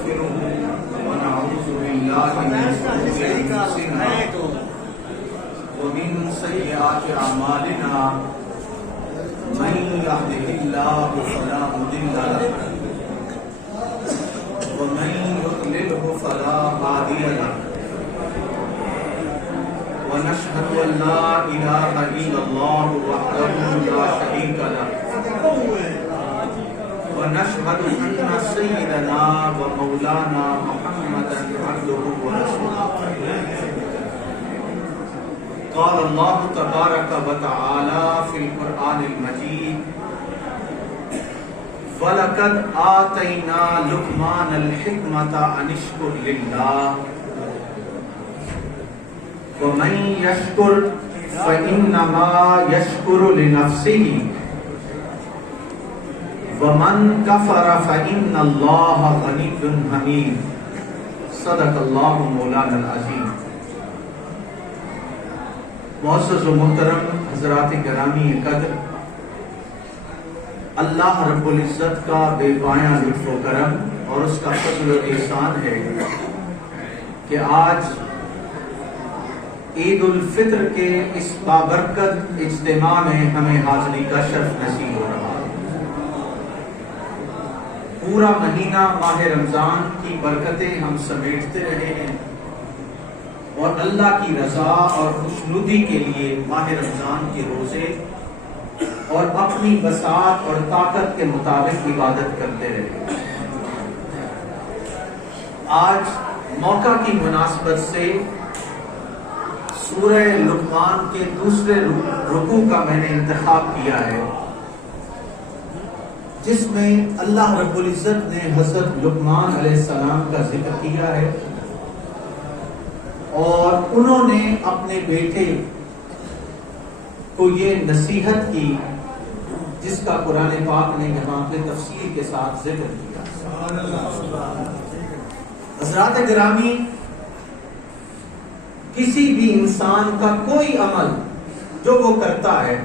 ونستغفره ونعوذ بالله من شرور أنفسنا ومن سيئات أعمالنا من يهده الله فلا مضل له ومن يضلله فلا هادي له ونشهد أن لا إله إلا الله وحده لا شريك له ونشهد أن سيدنا ومولانا محمدا عبده ورسوله قال الله تبارك وتعالى في القرآن المجيد وَلَقَدْ آتَيْنَا لُقْمَانَ الْحِكْمَةَ أَنِ اشْكُرْ لِلَّهِ وَمَنْ يَشْكُرْ فَإِنَّمَا يَشْكُرُ لِنَفْسِهِ وَمَنْ كَفَرَ فَإِنَّ اللَّهَ غَنِيٌّ حَمِيدٌ صدق اللہ مولانا العظیم۔ معزز و محترم حضرات گرامی قدر، اللہ رب العزت کا بے پایہ لطف و کرم اور اس کا فضل و احسان ہے کہ آج عید الفطر کے اس بابرکت اجتماع میں ہمیں حاضری کا شرف نصیب ہو رہا ہے۔ پورا مہینہ ماہ رمضان کی برکتیں ہم سمیٹتے رہے ہیں اور اللہ کی رضا اور خوشنودی کے لیے ماہ رمضان کے روزے اور اپنی بساط اور طاقت کے مطابق عبادت کرتے رہے۔ آج موقع کی مناسبت سے سورہ لقمان کے دوسرے رکوع کا میں نے انتخاب کیا ہے، جس میں اللہ رب العزت نے حضرت لقمان علیہ السلام کا ذکر کیا ہے اور انہوں نے اپنے بیٹے کو یہ نصیحت کی جس کا قرآن پاک نے یہاں پہ تفصیل کے ساتھ ذکر کیا۔ حضرات گرامی، کسی بھی انسان کا کوئی عمل جو وہ کرتا ہے،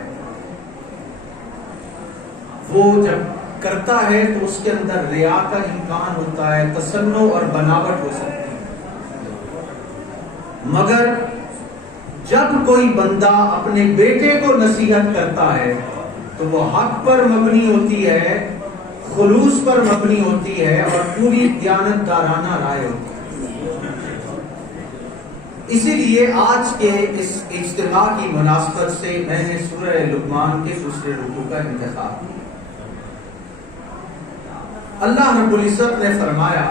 وہ جب کرتا ہے تو اس کے اندر ریا کا امکان ہوتا ہے، تصنع اور بناوٹ ہو سکتی ہے، مگر جب کوئی بندہ اپنے بیٹے کو نصیحت کرتا ہے تو وہ حق پر مبنی ہوتی ہے، خلوص پر مبنی ہوتی ہے اور پوری دیانت دارانہ رائے ہوتی ہے۔ اسی لیے آج کے اس اجتماع کی مناسبت سے میں نے سورہ لقمان کے دوسرے رکوع کا انتخاب کیا۔ اللہ رب العزت نے فرمایا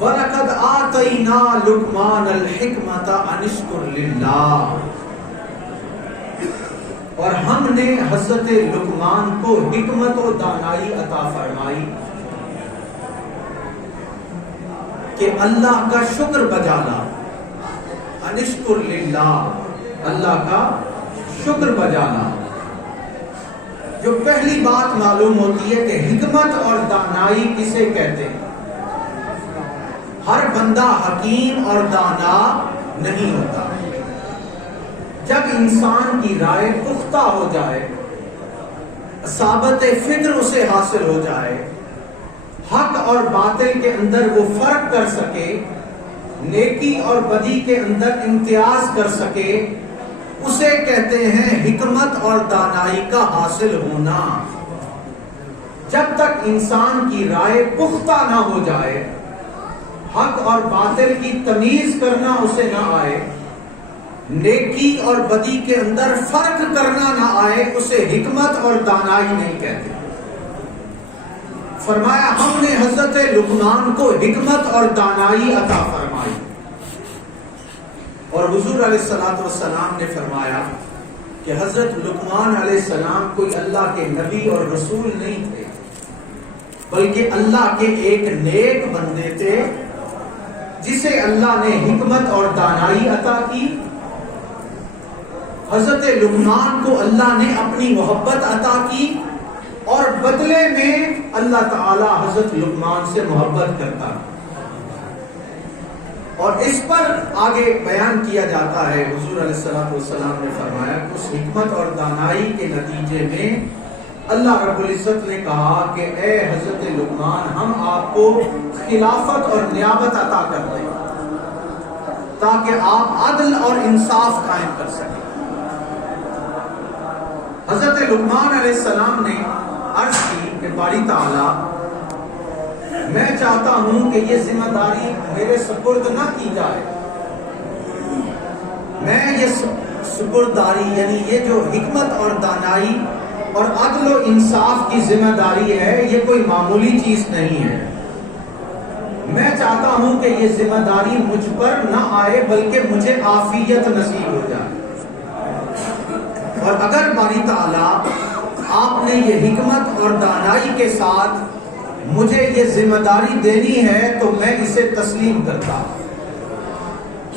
وَلَقَدْ آتَيْنَا لُقْمَانَ الْحِكْمَةَ أَنِ اشْكُرْ لِلَّهِ، اور ہم نے حضرت لقمان کو حکمت و دانائی عطا فرمائی کہ اللہ کا شکر بجا لا۔ أَنِ اشْكُرْ لِلَّهِ، اللہ کا شکر بجا لا۔ جو پہلی بات معلوم ہوتی ہے کہ حکمت اور دانائی کسے کہتے ہیں۔ ہر بندہ حکیم اور دانا نہیں ہوتا۔ جب انسان کی رائے پختہ ہو جائے، اصابت فکر اسے حاصل ہو جائے، حق اور باطل کے اندر وہ فرق کر سکے، نیکی اور بدی کے اندر امتیاز کر سکے، اسے کہتے ہیں حکمت اور دانائی کا حاصل ہونا۔ جب تک انسان کی رائے پختہ نہ ہو جائے، حق اور باطل کی تمیز کرنا اسے نہ آئے، نیکی اور بدی کے اندر فرق کرنا نہ آئے، اسے حکمت اور دانائی نہیں کہتے۔ فرمایا ہم نے حضرت لقمان کو حکمت اور دانائی عطا فرمائی، اور حضور علیہ السلام نے فرمایا کہ حضرت لقمان علیہ السلام کوئی اللہ کے نبی اور رسول نہیں تھے، بلکہ اللہ کے ایک نیک بندے تھے جسے اللہ نے حکمت اور دانائی عطا کی۔ حضرت لقمان کو اللہ نے اپنی محبت عطا کی اور بدلے میں اللہ تعالی حضرت لقمان سے محبت کرتا ہے۔ اور اس پر آگے بیان کیا جاتا ہے، حضور علیہ السلام نے فرمایا کہ اس حکمت اور دانائی کے نتیجے میں اللہ رب العزت نے کہا کہ اے حضرت لقمان، ہم آپ کو خلافت اور نیابت عطا کرتے ہیں تاکہ آپ عدل اور انصاف قائم کر سکیں۔ حضرت لقمان علیہ السلام نے عرض کی کہ باری تعالیٰ، میں چاہتا ہوں کہ یہ ذمہ داری میرے سپرد نہ کی جائے، میں یہ سپرداری یعنی یہ جو حکمت اور دانائی اور عدل و انصاف کی ذمہ داری ہے، یہ کوئی معمولی چیز نہیں ہے۔ میں چاہتا ہوں کہ یہ ذمہ داری مجھ پر نہ آئے بلکہ مجھے عافیت نصیب ہو جائے، اور اگر باری تعالیٰ آپ نے یہ حکمت اور دانائی کے ساتھ مجھے یہ ذمہ داری دینی ہے تو میں اسے تسلیم کرتا۔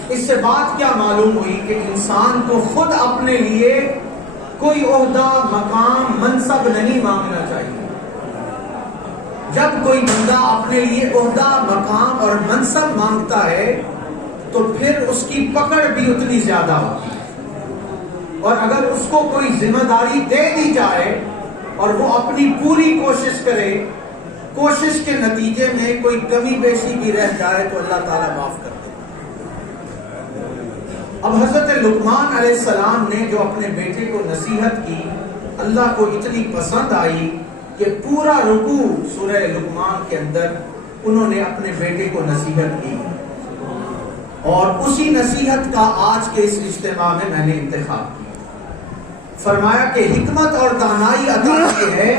اس سے بات کیا معلوم ہوئی کہ انسان کو خود اپنے لیے کوئی عہدہ، مقام، منصب نہیں مانگنا چاہیے۔ جب کوئی بندہ اپنے لیے عہدہ، مقام اور منصب مانگتا ہے تو پھر اس کی پکڑ بھی اتنی زیادہ ہوتی ہے، اور اگر اس کو کوئی ذمہ داری دے دی جائے اور وہ اپنی پوری کوشش کرے، کوشش کے نتیجے میں کوئی کمی بیشی بھی رہ جائے تو اللہ تعالیٰ معاف کر دے۔ اب حضرت لقمان علیہ السلام نے جو اپنے بیٹے کو نصیحت کی، اللہ کو اتنی پسند آئی کہ پورا رکوع سورہ لقمان کے اندر انہوں نے اپنے بیٹے کو نصیحت کی، اور اسی نصیحت کا آج کے اس اجتماع میں نے انتخاب کیا۔ فرمایا کہ حکمت اور دانائی عطا کی ہے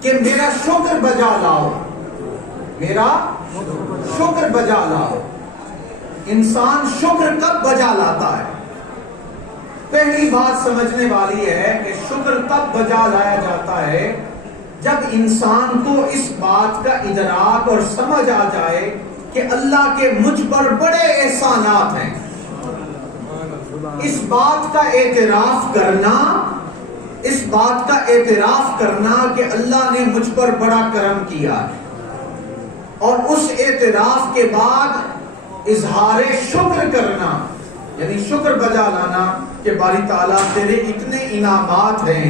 کہ میرا شکر بجا لاؤ، میرا شکر بجا لاؤ۔ انسان شکر کب بجا لاتا ہے؟ پہلی بات سمجھنے والی ہے کہ شکر تب بجا لایا جاتا ہے جب انسان کو اس بات کا ادراک اور سمجھ آ جائے کہ اللہ کے مجھ پر بڑے احسانات ہیں۔ اس بات کا اعتراف کرنا، اس بات کا اعتراف کرنا کہ اللہ نے مجھ پر بڑا کرم کیا ہے، اور اس اعتراف کے بعد اظہار شکر کرنا، یعنی شکر بجا لانا کہ باری تعالیٰ تیرے اتنے انعامات ہیں،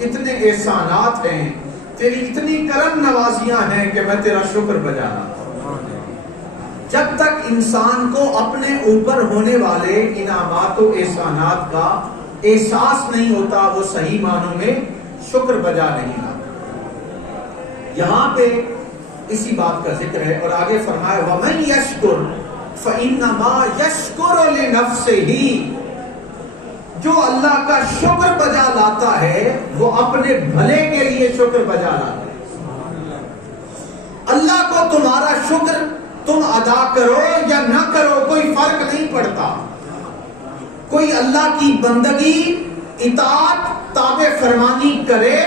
اتنے احسانات ہیں، تیری اتنی کرم نوازیاں ہیں کہ میں تیرا شکر بجا لاتا۔ جب تک انسان کو اپنے اوپر ہونے والے انعامات و احسانات کا احساس نہیں ہوتا، وہ صحیح معنوں میں شکر بجا نہیں لاتا۔ یہاں پہ اسی بات کا ذکر ہے، اور آگے فرمایا وَمَن يَشْكُرْ فَإِنَّمَا يَشْكُرُ لِنَفْسِهِ، جو اللہ کا شکر بجا لاتا ہے وہ اپنے بھلے کے لیے شکر بجا لاتا ہے۔ اللہ کو تمہارا شکر تم ادا کرو یا نہ کرو کوئی فرق نہیں پڑتا۔ کوئی اللہ کی بندگی، اطاعت، تابع فرمانی کرے،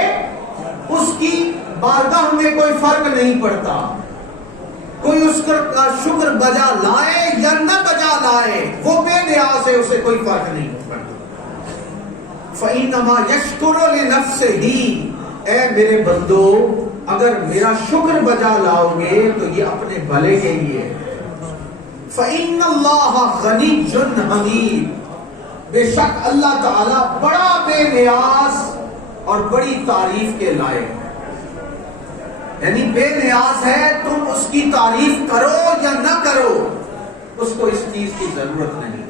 اس کی بارگاہ میں کوئی فرق نہیں پڑتا۔ کوئی اس کا شکر بجا لائے یا نہ بجا لائے، وہ بے نیاز ہے، اسے کوئی فرق نہیں پڑتا۔ فَإِنَّمَا يَشْكُرُ لِنَفْسِهِ، اے میرے بندو، اگر میرا شکر بجا لاؤ گے تو یہ اپنے بھلے کے لیے۔ فَإِنَّ اللَّهَ غَنِيٌّ حَمِيدٌ، بے شک اللہ تعالیٰ بڑا بے نیاز اور بڑی تعریف کے لائق ہے، یعنی بے نیاز ہے، تم اس کی تعریف کرو یا نہ کرو، اس کو اس چیز کی ضرورت نہیں۔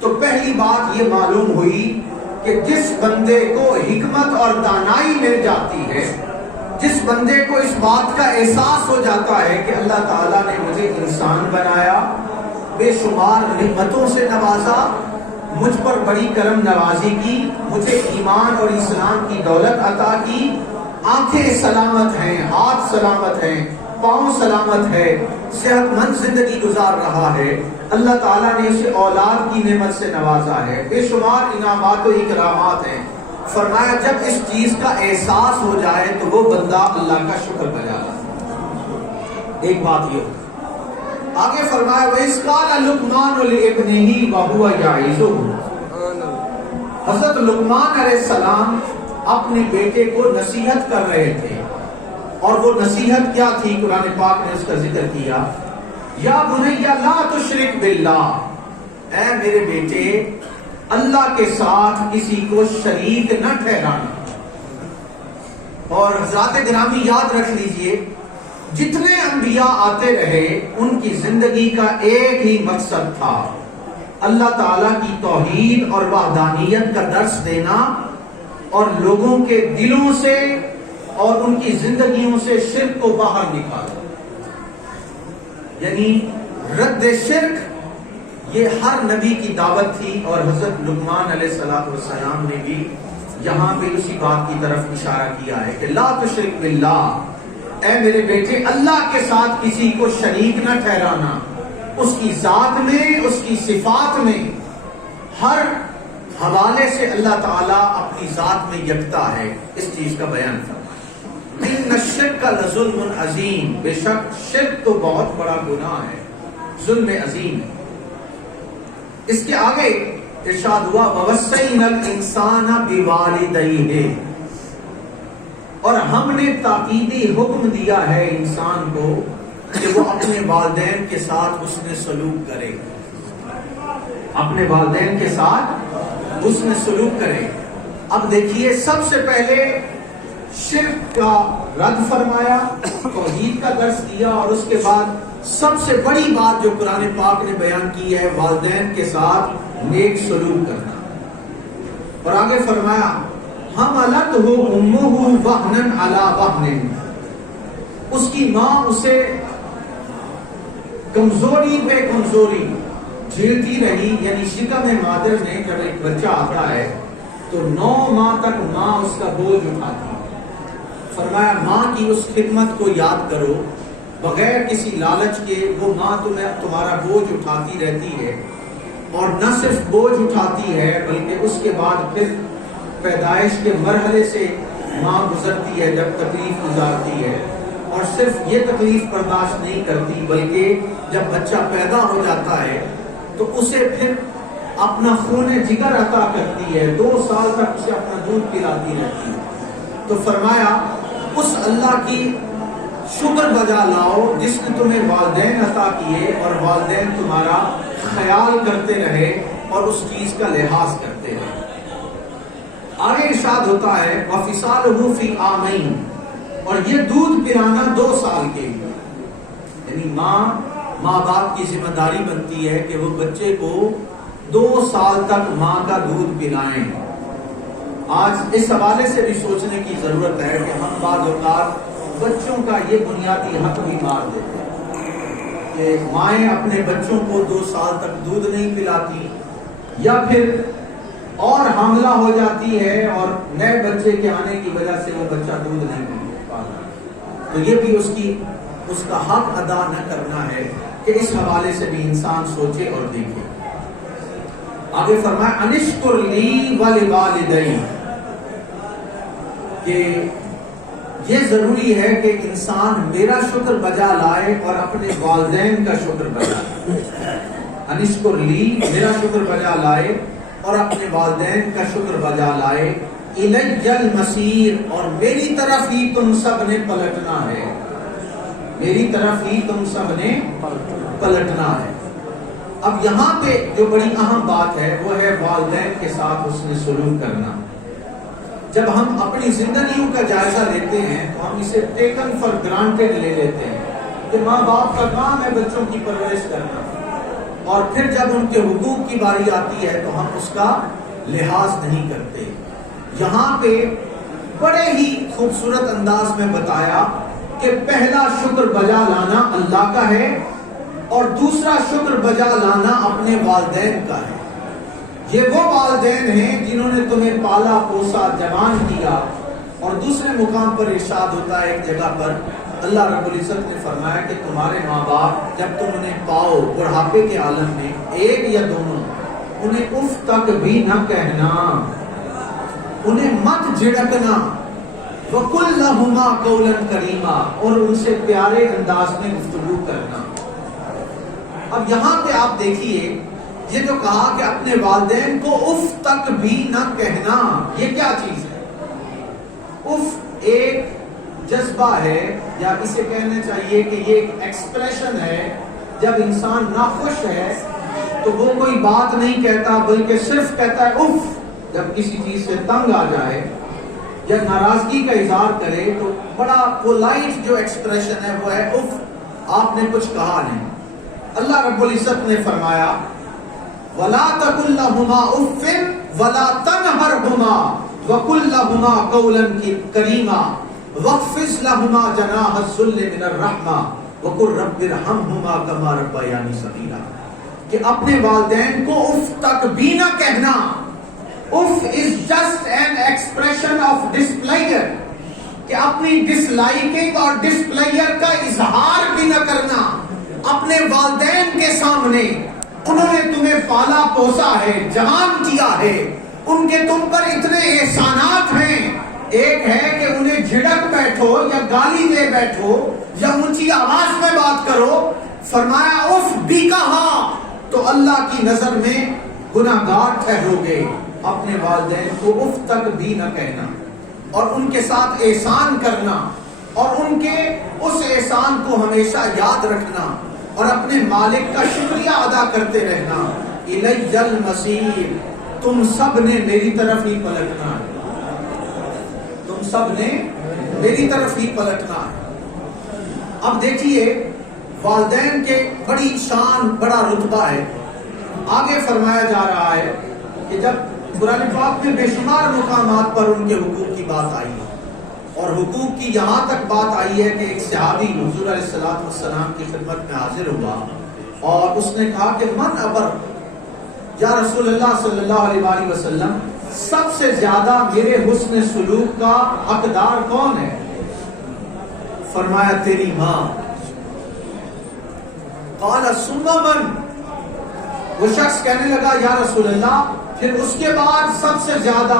تو پہلی بات یہ معلوم ہوئی کہ جس بندے کو حکمت اور دانائی مل جاتی ہے، جس بندے کو اس بات کا احساس ہو جاتا ہے کہ اللہ تعالیٰ نے مجھے انسان بنایا، بے شمار نعمتوں سے نوازا، مجھ پر بڑی کرم نوازی کی، مجھے ایمان اور اسلام کی دولت عطا کی، آنکھیں سلامت ہیں، ہاتھ سلامت ہیں، پاؤں سلامت ہے، صحت مند زندگی گزار رہا ہے، اللہ تعالیٰ نے اسے اولاد کی نعمت سے نوازا ہے، بے شمار انعامات و اکرامات ہیں۔ فرمایا جب اس چیز کا احساس ہو جائے تو وہ بندہ اللہ کا شکر بجا لاتا۔ ایک بات یہ ہوتی، آگے فرمایا وَإِذْ قَالَ لُقْمَانُ لِابْنِهِ وَهُوَ يَعِظُهُ، حضرت لقمان علیہ السلام اپنے بیٹے کو نصیحت کر رہے تھے، اور وہ نصیحت کیا تھی؟ قرآن پاک نے اس کا ذکر کیا، یا بنی لا تشرک باللہ، اے میرے بیٹے اللہ کے ساتھ کسی کو شریک نہ ٹھہرانا۔ اور حضرات گرامی یاد رکھ لیجئے، جتنے انبیاء آتے رہے ان کی زندگی کا ایک ہی مقصد تھا، اللہ تعالیٰ کی توحید اور وحدانیت کا درس دینا اور لوگوں کے دلوں سے اور ان کی زندگیوں سے شرک کو باہر نکالنا، یعنی رد شرک، یہ ہر نبی کی دعوت تھی۔ اور حضرت لقمان علیہ السلام نے بھی یہاں پہ اسی بات کی طرف اشارہ کیا ہے کہ لا تشرک باللہ، اے میرے بیٹے اللہ کے ساتھ کسی کو شریک نہ ٹھہرانا، اس کی ذات میں، اس کی صفات میں، ہر حوالے سے اللہ تعالیٰ اپنی ذات میں یکتا ہے، اس چیز کا بیان فرمایا۔ ان الشرک لظلم عظیم، بے شک شرک تو بہت بڑا گناہ ہے، ظلم عظیم ہے۔ اس کے آگے ارشاد ہوا وَوَصَّيْنَا الْإِنسَانَ بِوَالِدَيْهِ، اور ہم نے تاکیدی حکم دیا ہے انسان کو کہ وہ اپنے والدین کے ساتھ حسن سلوک کرے، اپنے والدین کے ساتھ حسن سلوک کرے۔ اب دیکھیے، سب سے پہلے شرک کا رد فرمایا، توحید کا درس دیا، اور اس کے بعد سب سے بڑی بات جو قرآن پاک نے بیان کی ہے والدین کے ساتھ نیک سلوک کرنا۔ اور آگے فرمایا حملتہ امہ وہنا علی وہن، اس کی ماں اسے کمزوری پہ کمزوری جھیلتی رہی، یعنی شکم مادر نے جب ایک بچہ آتا ہے تو 9 ماہ تک ماں اس کا بوجھ اٹھاتی ہے۔ فرمایا ماں کی اس خدمت کو یاد کرو، بغیر کسی لالچ کے وہ ماں تمہارا بوجھ اٹھاتی رہتی ہے، اور نہ صرف بوجھ اٹھاتی ہے بلکہ اس کے بعد پھر پیدائش کے مرحلے سے ماں گزرتی ہے جب تکلیف گزارتی ہے، اور صرف یہ تکلیف برداشت نہیں کرتی بلکہ جب بچہ پیدا ہو جاتا ہے تو اسے پھر اپنا خون جگر عطا کرتی ہے، 2 سال تک اسے اپنا دودھ پلاتی رہتی ہے۔ تو فرمایا اس اللہ کی شکر بجا لاؤ جس نے تمہیں والدین عطا کیے، اور والدین تمہارا خیال کرتے رہے اور اس چیز کا لحاظ کرتے رہے۔ آگے ارشاد ہوتا ہے وَفِصَالُهُ فِي عَامَيْنِ، اور یہ دودھ پلانا 2 سال کے لیے، یعنی ماں باپ کی ذمہ داری بنتی ہے کہ وہ بچے کو 2 سال تک ماں کا دودھ پلائیں۔ آج اس حوالے سے بھی سوچنے کی ضرورت ہے کہ ہم بعض اوقات بچوں کا یہ بنیادی حق بھی مار دیتے ہیں کہ مائیں اپنے بچوں کو 2 سال تک دودھ نہیں پلاتی، یا پھر اور حاملہ ہو جاتی ہے اور نئے بچے کے آنے کی وجہ سے وہ بچہ دودھ نہیں پی پاتا، تو یہ بھی اس کا حق ادا نہ کرنا ہے کہ اس حوالے سے بھی انسان سوچے اور دیکھے۔ آگے فرمایا انشکر لی ولوالدی، کہ یہ ضروری ہے کہ انسان میرا شکر بجا لائے اور اپنے والدین کا شکر بجا لائے۔ انشکر لی، میرا شکر بجا لائے اور اپنے والدین کا شکر بجا لائے۔ الی المصیر، اور میری طرف ہی تم سب نے پلٹنا ہے، میری طرف ہی تم سب نے پلٹنا ہے۔ اب یہاں پہ جو بڑی اہم بات ہے وہ ہے والدین کے ساتھ حسن سلوک کرنا۔ جب ہم اپنی زندگیوں کا جائزہ لیتے ہیں تو ہم اسے ٹیکن فار گرانٹیڈ لے لیتے ہیں کہ ماں باپ کا کام ہے بچوں کی پرورش کرنا، اور پھر جب ان کے حقوق کی باری آتی ہے تو ہم اس کا لحاظ نہیں کرتے۔ یہاں پہ بڑے ہی خوبصورت انداز میں بتایا کہ پہلا شکر بجا لانا اللہ کا ہے، اور دوسرا شکر بجا لانا اپنے والدین کا ہے۔ یہ وہ والدین ہیں جنہوں نے تمہیں پالا پوسا جوان کیا۔ اور دوسرے مقام پر ارشاد ہوتا ہے ایک جگہ پر اللہ رب العزت نے فرمایا کہ تمہارے ماں باپ جب تم انہیں پاؤ بڑھاپے کے عالم میں، ایک یا دونوں، انہیں اف تک بھی نہ کہنا، انہیں مت جھڑکنا، وَقُلْ لَهُمَا قَوْلًا كَرِيمًا، اور ان سے پیارے انداز میں گفتگو کرنا۔ اب یہاں پہ آپ دیکھیے یہ جو کہا کہ اپنے والدین کو اف تک بھی نہ کہنا، یہ کیا چیز ہے؟ اف ایک جذبہ ہے، یا اسے کہنا چاہیے کہ یہ ایک ایکسپریشن ہے۔ جب انسان ناخوش ہے تو وہ کوئی بات نہیں کہتا بلکہ صرف کہتا ہے اف، جب کسی چیز سے تنگ آ جائے۔ جب ناراضگی کا اظہار کرے تو بڑا پولائٹ جو ایکسپریشن ہے وہ ہے اف، آپ نے کچھ کہا نہیں. اللہ رب العزت نے فرمایا وَلَا تَقُلْ لَهُمَا أُفٍّ وَلَا تَنْهَرْهُمَا وَقُلْ لَهُمَا قَوْلًا كَرِيمًا وَاخْفِضْ لَهُمَا جَنَاحَ الذُّلِّ مِنَ الرَّحْمَةِ وَقُلْ رَبِّ ارْحَمْهُمَا كَمَا رَبَّيَانِي صَغِيرًا، کہ اپنے والدین کو اف تک بھی نہ کہنا. If is just an expression of displeasure, کہ اپنی ڈس لائکنگ اور ڈسپلیئر کا اظہار بھی نہ کرنا اپنے والدین کے سامنے. انہوں نے تمہیں پالا پوسا ہے، جوان کیا ہے، ان کے تم پر اتنے احسانات ہیں. ایک ہے کہ انہیں جھڑک بیٹھو یا گالی دے بیٹھو یا اونچی آواز میں بات کرو. فرمایا اف بھی کہا تو اللہ کی نظر میں گناہگار ٹھہرو گے. اپنے والدین کو اف تک بھی نہ کہنا اور ان کے ساتھ احسان کرنا اور ان کے اس احسان کو ہمیشہ یاد رکھنا اور اپنے مالک کا شکریہ ادا کرتے رہنا. الی المصیر، تم سب نے میری طرف ہی پلٹنا ہے، تم سب نے میری طرف ہی پلٹنا ہے. اب دیکھیے والدین کے بڑی شان، بڑا رتبہ ہے. آگے فرمایا جا رہا ہے کہ جب قرآن پاک میں بے شمار مقامات پر ان کے حقوق کی بات آئی ہے اور حقوق کی یہاں تک بات آئی ہے کہ ایک صحابی حضور علیہ الصلوۃ والسلام کی خدمت میں حاضر ہوا اور اس نے کہا کہ من ابر، یا رسول اللہ صلی اللہ علیہ وآلہ وسلم سب سے زیادہ میرے حسن سلوک کا حقدار کون ہے؟ فرمایا تیری ماں. قال ثم من، وہ شخص کہنے لگا یا رسول اللہ پھر اس کے بعد سب سے زیادہ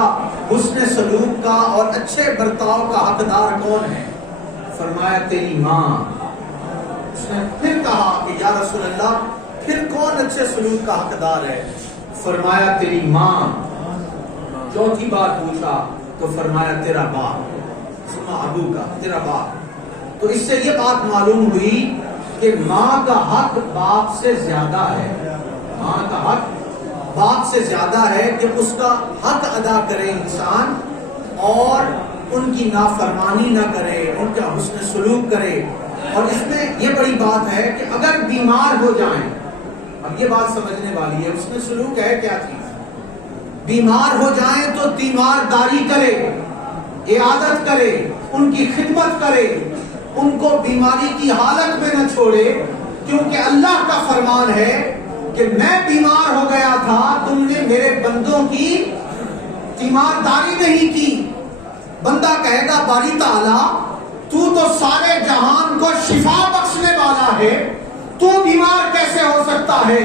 حسن سلوک کا اور اچھے برتاؤ کا حقدار کون ہے؟ فرمایا تیری ماں. اس نے پھر کہا کہ یا رسول اللہ پھر کون اچھے سلوک کا حقدار ہے؟ فرمایا تیری ماں. چوتھی بار پوچھا تو فرمایا تیرا باپ، سما ابو کا، تیرا باپ. تو اس سے یہ بات معلوم ہوئی کہ ماں کا حق باپ سے زیادہ ہے. ماں کا حق باپ سے زیادہ ہے کہ اس کا حق ادا کرے انسان اور ان کی نافرمانی نہ کرے، ان کا حسن سلوک کرے. اور اس میں یہ بڑی بات ہے کہ اگر بیمار ہو جائیں، اب یہ بات سمجھنے والی ہے، حسن سلوک ہے کیا چیز؟ بیمار ہو جائیں تو تیمارداری کرے، عیادت کرے، ان کی خدمت کرے، ان کو بیماری کی حالت میں نہ چھوڑے، کیونکہ اللہ کا فرمان ہے کہ میں بیمار ہو گیا تھا، تم نے میرے بندوں کی تیمارداری نہیں کی. بندہ کہے گا باری تعالیٰ تو سارے جہان کو شفا بخشنے والا ہے، تو بیمار کیسے ہو سکتا ہے؟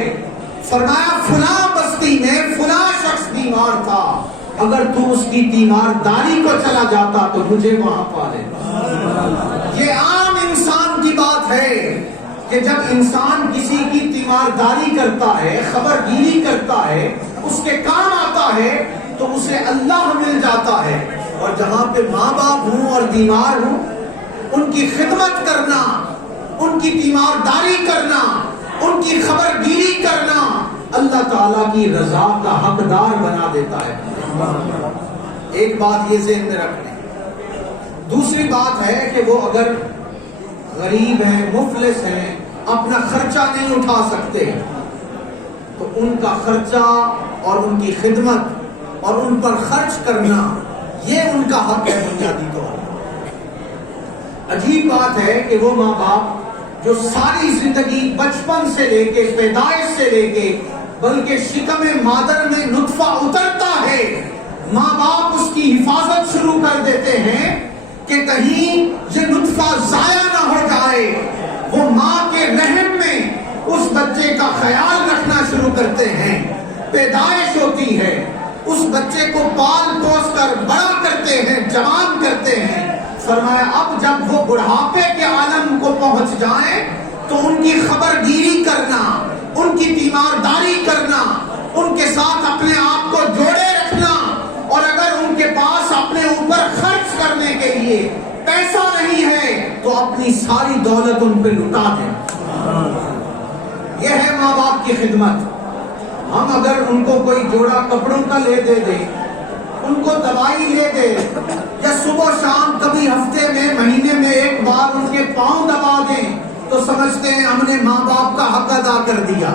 فرمایا فلاں بستی میں فلاں شخص بیمار تھا، اگر تو اس کی تیمارداری کو چلا جاتا تو مجھے وہاں پا لیتا. یہ عام انسان کی بات ہے کہ جب انسان کسی کی تیمارداری کرتا ہے، خبر گیری کرتا ہے، اس کے کام آتا ہے تو اسے اللہ مل جاتا ہے. اور جہاں پہ ماں باپ ہوں اور بیمار ہوں، ان کی خدمت کرنا، ان کی تیمارداری کرنا، ان کی خبر گیری کرنا اللہ تعالیٰ کی رضا کا حقدار بنا دیتا ہے. ایک بات یہ ذہن میں رکھ لیں. دوسری بات ہے کہ وہ اگر غریب ہیں، مفلس ہیں، اپنا خرچہ نہیں اٹھا سکتے تو ان کا خرچہ اور ان کی خدمت اور ان پر خرچ کرنا یہ ان کا حق ہے بنیادی طور پر. عجیب بات ہے کہ وہ ماں باپ جو ساری زندگی بچپن سے لے کے، پیدائش سے لے کے، بلکہ شکم مادر میں نطفہ اترتا ہے، ماں باپ اس کی حفاظت شروع کر دیتے ہیں کہ کہیں یہ نطفہ ضائع نہ ہو جائے. وہ ماں کے رحم میں اس بچے کا خیال رکھنا شروع کرتے ہیں. پیدائش ہوتی ہے، اس بچے کو پال پوس کر بڑا کرتے ہیں، جوان کرتے ہیں. فرمایا اب جب وہ بڑھاپے کے عالم کو پہنچ جائیں تو ان کی خبر گیری کرنا، ان کی تیمارداری کرنا، ان کے ساتھ اپنے آپ کو جوڑے رکھنا، اور اگر ان کے پاس اپنے اوپر خرچ کرنے کے لیے پیسہ نہیں ہے تو اپنی ساری دولت ان پہ لٹا دیں. یہ ہے ماں باپ کی خدمت. ہم اگر ان کو کوئی جوڑا کپڑوں کا لے دے دیں، ان کو دوائی لے دے یا صبح شام کبھی ہفتے میں مہینے میں ایک بار ان کے پاؤں دبا دیں تو سمجھتے ہیں ہم نے ماں باپ کا حق ادا کر دیا.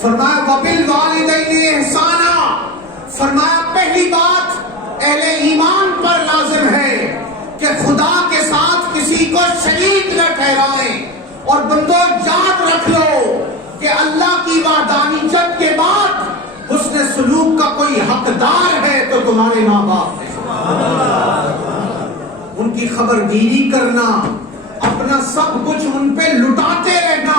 فرمایا وَبِالْوَالِدَيْنِ إِحْسَانًا، فرمایا پہلی بات اہل ایمان پر لازم ہے کہ خدا کے ساتھ کسی کو شریک نہ ٹھہرائیں. اور بندو یاد رکھ لو کہ اللہ کی وحدانیت کے بعد حسن سلوک کا کوئی حقدار ہے تو تمہارے ماں باپ ہیں. ان کی خبرگیری کرنا، اپنا سب کچھ ان پہ لٹاتے رہنا،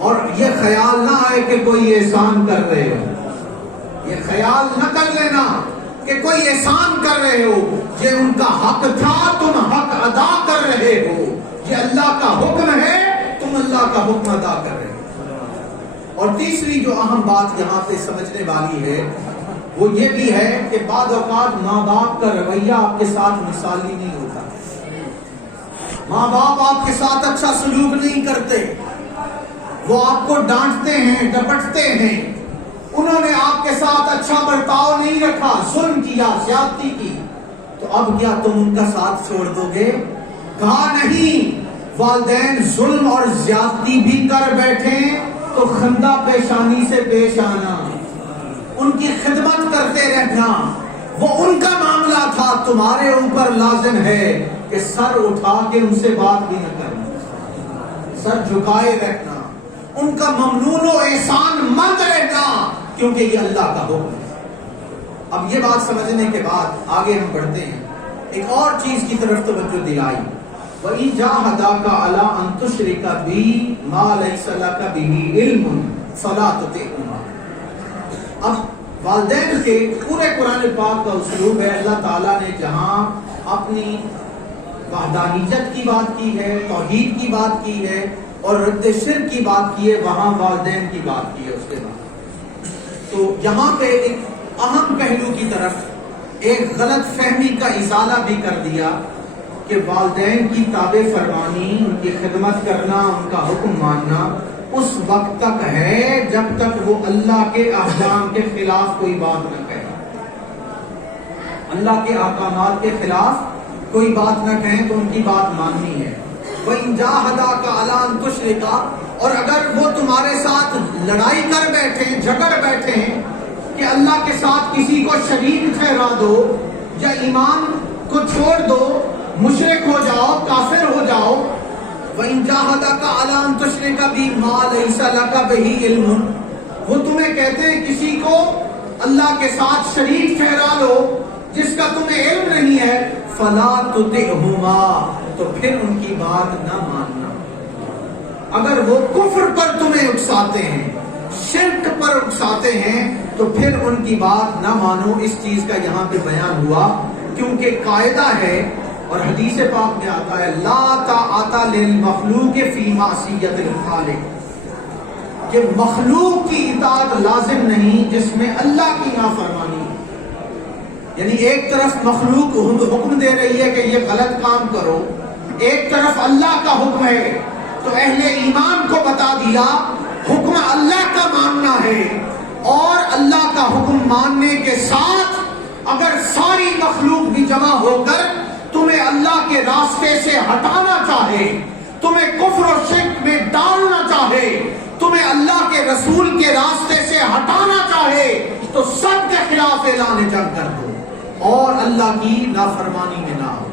اور یہ خیال نہ آئے کہ کوئی احسان کر رہے ہو. یہ خیال نہ کر لینا کہ کوئی احسان کر رہے ہو. یہ ان کا حق تھا، تم حق ادا کر رہے ہو. یہ اللہ کا حکم ہے، تم اللہ کا حکم ادا کر رہے ہو. اور تیسری جو اہم بات یہاں پہ سمجھنے والی ہے وہ یہ بھی ہے کہ بعض اوقات ماں باپ کا رویہ آپ کے ساتھ مثالی نہیں ہوتا. ماں باپ آپ کے ساتھ اچھا سلوک نہیں کرتے، وہ آپ کو ڈانٹتے ہیں، ڈپٹتے ہیں. انہوں نے آپ کے ساتھ اچھا برتاؤ نہیں رکھا، ظلم کیا، زیادتی کی، تو اب کیا تم ان کا ساتھ چھوڑ دو گے؟ کہا نہیں. والدین ظلم اور زیادتی بھی کر بیٹھے تو خندہ پیشانی سے پیش آنا، ان کی خدمت کرتے رہنا. وہ ان کا معاملہ تھا، تمہارے اوپر لازم ہے کہ سر اٹھا کے ان سے بات بھی نہ کرنا، سر جھکائے رہنا، ان کا ممنون و احسان مند رہنا، کیونکہ یہ اللہ کا حکم ہے. اب یہ بات سمجھنے کے بعد آگے ہم بڑھتے ہیں. ایک اور چیز کی طرف توجہ دلائی، وَإِن جَاهَدَاكَ عَلَىٰ أَن تُشْرِكَ بِي مَا لَيْسَ لَكَ بِهِ عِلْمٌ فَلَا تُطِعْهُمَا. اب والدین کے پورے قرآن پاک کا اسلوب ہے. اللہ تعالیٰ نے جہاں اپنی وحدانیت کی بات کی ہے، توحید کی بات کی ہے اور رد شرک کی بات کی ہے، وہاں والدین کی بات کی ہے. اس کے بعد تو یہاں پہ ایک اہم پہلو کی طرف ایک غلط فہمی کا ازالہ بھی کر دیا کہ والدین کی تابع فرمانی، ان کی خدمت کرنا، ان کا حکم ماننا اس وقت تک ہے جب تک وہ اللہ کے احکام کے خلاف کوئی بات نہ کہے. اللہ کے احکامات کے خلاف کوئی بات نہ کہیں تو ان کی بات ماننی ہے. وَإِن جَاهَدَاكَ عَلَىٰ أَن تُشْرِكَ، اور اگر وہ تمہارے ساتھ لڑائی کر بیٹھے، جھگڑ بیٹھے کہ اللہ کے ساتھ کسی کو شریک ٹھہرا دو یا ایمان کو چھوڑ دو، مشرک ہو جاؤ، کافر ہو جاؤ. وَإِن جَاهَدَاكَ عَلَىٰ أَن تُشْرِكَ بِي مَا لَيْسَ لَكَ بِهِ عِلْمٌ، وہ تمہیں کہتے ہیں کسی کو اللہ کے ساتھ شریک ٹھہرا لو جس کا تمہیں علم نہیں ہے، فَلَا تُطِعْهُمَا، تو پھر ان کی بات نہ ماننا. اگر وہ کفر پر تمہیں اکساتے ہیں، شرک پر اکساتے ہیں، تو پھر ان کی بات نہ مانو. اس چیز کا یہاں پہ بیان ہوا کیونکہ قاعدہ ہے اور حدیث پاک میں آتا ہے لا طاعۃ للمخلوق فی معصیۃ الخالق، کہ مخلوق کی اطاعت لازم نہیں جس میں اللہ کی نافرمانی. یعنی ایک طرف مخلوق حکم دے رہی ہے کہ یہ غلط کام کرو، ایک طرف اللہ کا حکم ہے، تو اہل ایمان کو بتا دیا حکم اللہ کا ماننا ہے. اور اللہ کا حکم ماننے کے ساتھ اگر ساری مخلوق بھی جمع ہو کر تمہیں اللہ کے راستے سے ہٹانا چاہے، تمہیں کفر و شرک میں ڈالنا چاہے، تمہیں اللہ کے رسول کے راستے سے ہٹانا چاہے، تو سب کے خلاف اعلان جنگ کر دو اور اللہ کی نافرمانی میں نہ ہو.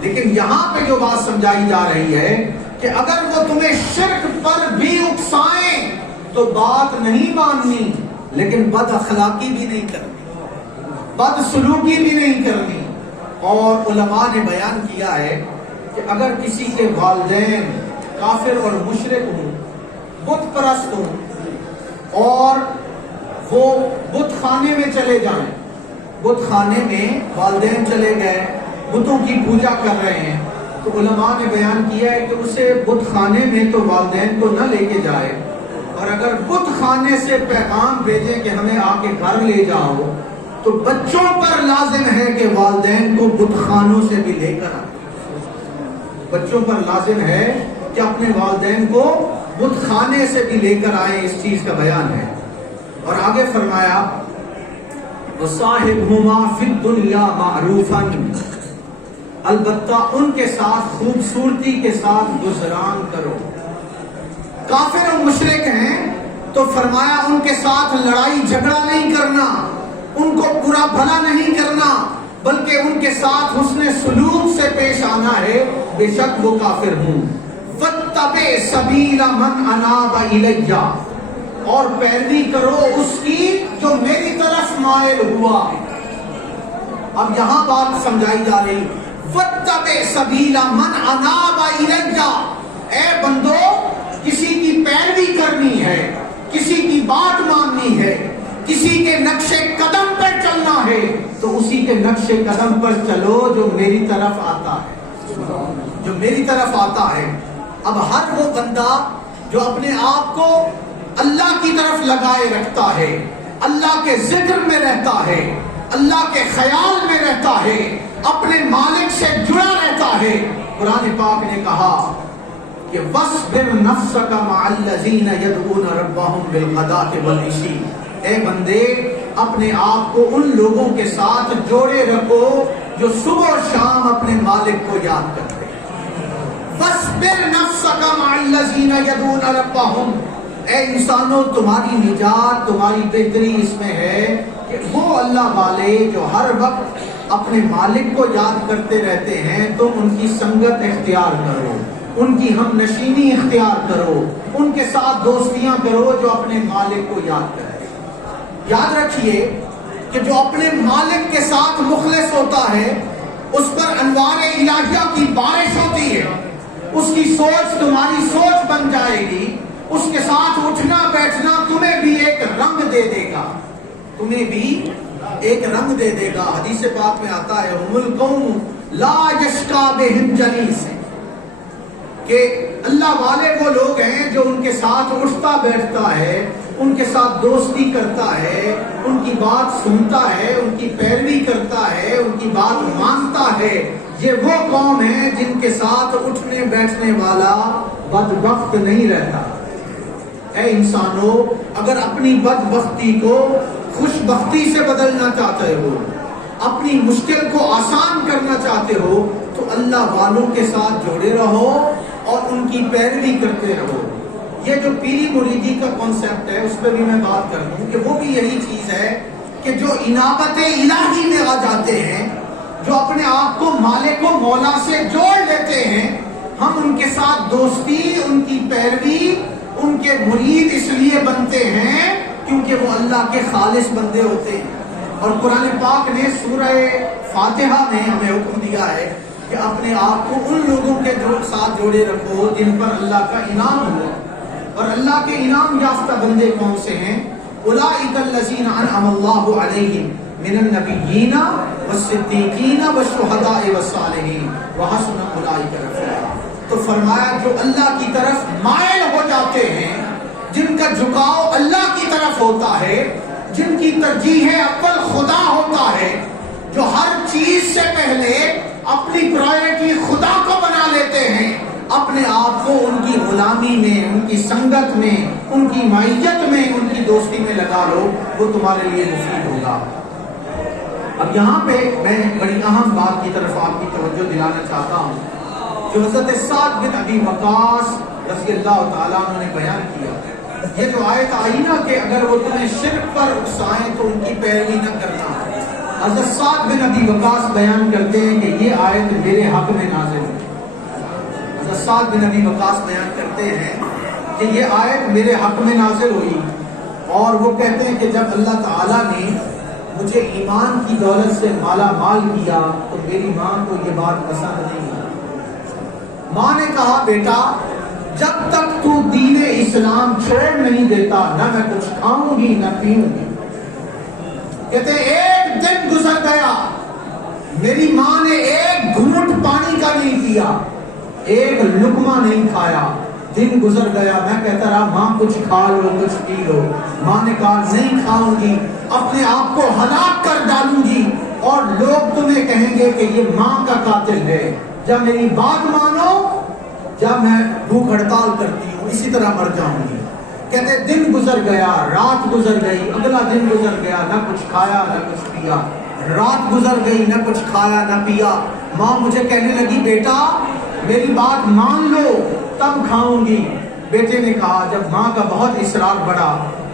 لیکن یہاں پہ جو بات سمجھائی جا رہی ہے کہ اگر وہ تمہیں شرک پر بھی اکسائیں تو بات نہیں ماننی، لیکن بد اخلاقی بھی نہیں کرنی، بد سلوکی بھی نہیں کرنی. اور علماء نے بیان کیا ہے کہ اگر کسی کے والدین کافر اور مشرک ہوں، بت پرست ہوں، اور وہ بت خانے میں چلے جائیں، بت خانے میں والدین چلے گئے، بتوں کی پوجا کر رہے ہیں، تو علماء نے بیان کیا ہے کہ اسے بت خانے میں تو والدین کو نہ لے کے جائے، اور اگر بت خانے سے پیغام بھیجیں کہ ہمیں آ کے گھر لے جاؤ، تو بچوں پر لازم ہے کہ والدین کو بت خانوں سے بھی لے کر آئیں. بچوں پر لازم ہے کہ اپنے والدین کو بت خانے سے بھی لے کر آئیں. اس چیز کا بیان ہے. اور آگے فرمایا وصاحبہما فی الدنیا معروفا، البتہ ان کے ساتھ خوبصورتی کے ساتھ گزران کرو۔ کافر اور مشرک ہیں تو فرمایا ان کے ساتھ لڑائی جھگڑا نہیں کرنا، ان کو برا بھلا نہیں کرنا، بلکہ ان کے ساتھ حسن سلوک سے پیش آنا ہے، بے شک وہ کافر ہوں۔ فاتبع سبیل من اناب الی، اور پیروی کرو اس کی جو میری طرف مائل ہوا۔ اب یہاں بات سمجھائی جا رہی، فاتبع سبیل من اناب الی، اے بندو کسی کی پیروی کرنی ہے، کسی کی بات ماننی ہے، کسی کے نقش قدم پر چلنا ہے تو اسی کے نقش قدم پر چلو جو میری طرف آتا ہے، جو میری طرف آتا ہے۔ اب ہر وہ بندہ جو اپنے آپ کو اللہ کی طرف لگائے رکھتا ہے، اللہ کے ذکر میں رہتا ہے، اللہ کے خیال میں رہتا ہے، اپنے مالک سے جڑا رہتا ہے، قرآن پاک نے کہا کہ وَاصْبِرْ نَفْسَكَ مَعَ الَّذِينَ يَدْعُونَ رَبَّهُمْ بِالْغَدَاةِ وَالْعَشِيِّ، اے بندے اپنے آپ کو ان لوگوں کے ساتھ جوڑے رکھو جو صبح و شام اپنے مالک کو یاد کرتے ہیں۔ وَاصْبِرْ نَفْسَكَ مَعَ الَّذِينَ يَدْعُونَ رَبَّهُمْ، اے انسانوں تمہاری نجات، تمہاری بہتری اس میں ہے کہ وہ اللہ والے جو ہر وقت اپنے مالک کو یاد کرتے رہتے ہیں، تم ان کی سنگت اختیار کرو، ان کی ہم نشینی اختیار کرو، ان کے ساتھ دوستیاں کرو جو اپنے مالک کو یاد کریں۔ یاد رکھیے کہ جو اپنے مالک کے ساتھ مخلص ہوتا ہے اس پر انوار الہیہ کی بارش ہوتی ہے، اس کی سوچ تمہاری سوچ بن جائے گی، اس کے ساتھ اٹھنا بیٹھنا تمہیں بھی ایک رنگ دے دے گا، تمہیں بھی ایک رنگ دے دے گا۔ حدیث پاک میں آتا ہے ہم القوم لا یشقی بہم جلیس، کہ اللہ والے وہ لوگ ہیں جو ان کے ساتھ اٹھتا بیٹھتا ہے، ان کے ساتھ دوستی کرتا ہے، ان کی بات سنتا ہے، ان کی پیروی کرتا ہے، ان کی بات مانتا ہے۔ یہ وہ قوم ہے جن کے ساتھ اٹھنے بیٹھنے والا بدبخت نہیں رہتا۔ اے انسانوں، اگر اپنی بدبختی کو خوش بختی سے بدلنا چاہتے ہو، اپنی مشکل کو آسان کرنا چاہتے ہو تو اللہ والوں کے ساتھ جوڑے رہو اور ان کی پیروی کرتے رہو۔ یہ جو پیری مریدی کا کانسیپٹ ہے اس پہ بھی میں بات کر دوں کہ وہ بھی یہی چیز ہے کہ جو انابت الہی میں آ جاتے ہیں، جو اپنے آپ کو مالک و مولا سے جوڑ لیتے ہیں، ہم ان کے ساتھ دوستی، ان کی پیروی، ان کے مرید اس لیے بنتے ہیں کیونکہ وہ اللہ کے خالص بندے ہوتے ہیں۔ اور قرآن پاک نے سورہ فاتحہ میں ہمیں حکم دیا ہے کہ اپنے آپ کو ان لوگوں کے ساتھ جوڑے رکھو جن پر اللہ کا انعام ہو۔ اور اللہ کے انعام یافتہ بندے کون سے ہیں؟ اولئک الذین انعم اللہ علیہم من النبیین والصدیقین والشہداء والصالحین وحسن اولئک رفیقا۔ تو فرمایا جو اللہ کی طرف مائل ہو جاتے ہیں، جن کا جھکاؤ اللہ کی طرف ہوتا ہے، جن کی ترجیح اول خدا ہوتا ہے، جو ہر چیز سے پہلے اپنی پرائرٹی خدا کو بنا لیتے ہیں، اپنے آپ کو ان کی غلامی میں، ان کی سنگت میں، ان کی معیت میں، ان کی دوستی میں لگا لو، وہ تمہارے لیے مفید ہوگا۔ اب یہاں پہ میں بڑی اہم بات کی طرف آپ کی توجہ دلانا چاہتا ہوں جو حضرت سعد بن ابی وقاص رضی اللہ تعالیٰ عنہ نے بیان کیا۔ یہ جو آیت آئی نا کہ اگر وہ تمہیں شرک پر اکسائیں تو ان کی پیروی نہ کرنا، حضرت سعد بن ابی وقاص بیان کرتے ہیں کہ یہ آیت میرے حق میں نازل ہوئی۔ حضرت سعد بن ابی وقاص بیان کرتے ہیں کہ یہ آیت میرے حق میں نازل ہوئی، اور وہ کہتے ہیں کہ جب اللہ تعالیٰ نے مجھے ایمان کی دولت سے مالا مال کیا تو میری ماں کو یہ بات پسند نہیں آئی۔ ماں نے کہا بیٹا جب تک تو دین اسلام چھوڑ نہیں دیتا نہ میں کچھ کھاؤں گی نہ پیوں گی۔ کہتے ایک دن گزر گیا، میری ماں نے ایک گھونٹ پانی کا نہیں پیا، ایک لقمہ نہیں کھایا۔ دن گزر گیا، میں کہتا رہا ماں کچھ کھا لو کچھ پی لو۔ ماں نے کہا نہیں کھاؤں گی، اپنے آپ کو ہلاک کر ڈالوں گی اور لوگ تمہیں کہیں گے کہ یہ ماں کا قاتل ہے۔ جب میری بات مانو، جب میں بھوک ہڑتال کرتی ہوں اسی طرح مر جاؤں گی۔ کہتے دن گزر گیا، رات گزر گئی، اگلا دن گزر گیا، نہ کچھ کھایا نہ کچھ پیا، رات گزر گئی، نہ کچھ کھایا نہ پیا۔ ماں مجھے کہنے لگی بیٹا میری بات مان لو تب کھاؤں گی۔ بیٹے نے کہا، جب ماں کا بہت اصرار بڑھا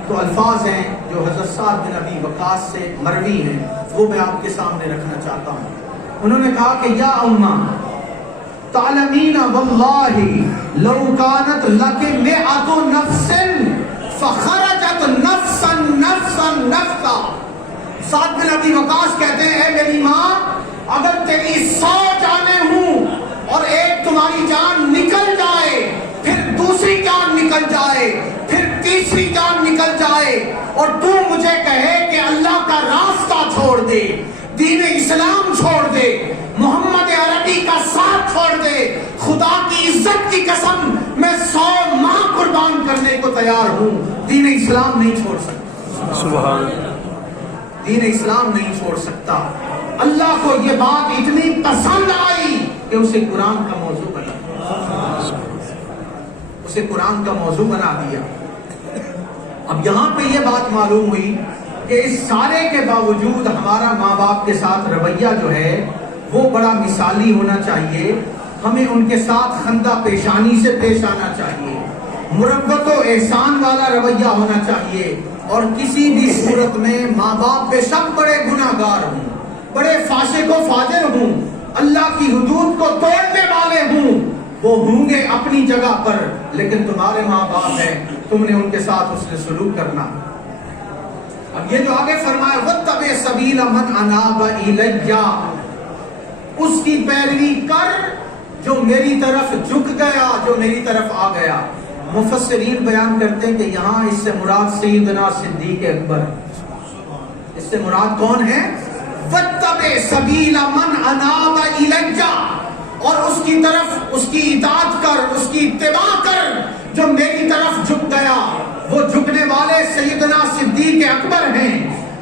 تو الفاظ ہیں جو حضرت سعد بن ابی وقاص سے مروی ہیں، وہ میں آپ کے سامنے رکھنا چاہتا ہوں۔ انہوں نے کہا کہ یا اماں تعلمین واللہ لو کانت لک مئۃ نفس فخرجت نفسا نفسا نفسا۔ سعد بن ابی وقاص کہتے ہیں اے میری ماں، اگر تیری 100 جانیں ہوں اور ایک تمہاری جان نکل جائے، پھر دوسری جان نکل جائے، پھر تیسری جان نکل جائے، اور تو مجھے کہے کہ اللہ کا راستہ چھوڑ دے، دین اسلام چھوڑ دے، محمد عربی کا ساتھ چھوڑ دے، خدا کی عزت کی قسم میں 100 ماں قربان کرنے کو تیار ہوں، دین اسلام نہیں چھوڑ سکتا۔ سبحان اللہ، دین اسلام نہیں چھوڑ سکتا۔ اللہ کو یہ بات اتنی پسند آئی کہ اسے قرآن کا موضوع بنا، اسے قرآن کا موضوع بنا دیا۔ اب یہاں پہ یہ بات معلوم ہوئی کہ اس سارے کے باوجود ہمارا ماں باپ کے ساتھ رویہ جو ہے وہ بڑا مثالی ہونا چاہیے، ہمیں ان کے ساتھ خندہ پیشانی سے پیش آنا چاہیے، مربت و احسان والا رویہ ہونا چاہیے، اور کسی بھی صورت میں ماں باپ بے شک بڑے گناہ گار ہوں، بڑے فاسق و فاجر ہوں، اللہ کی حدود کو توڑنے والے ہوں، وہ ہوں گے اپنی جگہ پر، لیکن تمہارے ماں باپ ہیں، تم نے ان کے ساتھ حسن سلوک کرنا۔ اب یہ جو آگے فرمایا وَاتَّبِعْ سَبِيلَ مَنْ أَنَابَ إِلَيَّ، اس کی پیروی کر جو میری طرف جھک گیا، جو میری طرف آ گیا۔ مفسرین بیان کرتے ہیں کہ یہاں اس سے مراد سیدنا صدیق اکبر، اس سے مراد کون ہے؟ وَاتَّبِعْ سَبِيلَ مَنْ أَنَابَ إِلَيَّ، اور اس کی طرف اس کی اطاعت کر، اس کی اتباع کر جو میری طرف جھک گیا۔ وہ جھکنے والے سیدنا صدیق اکبر ہیں۔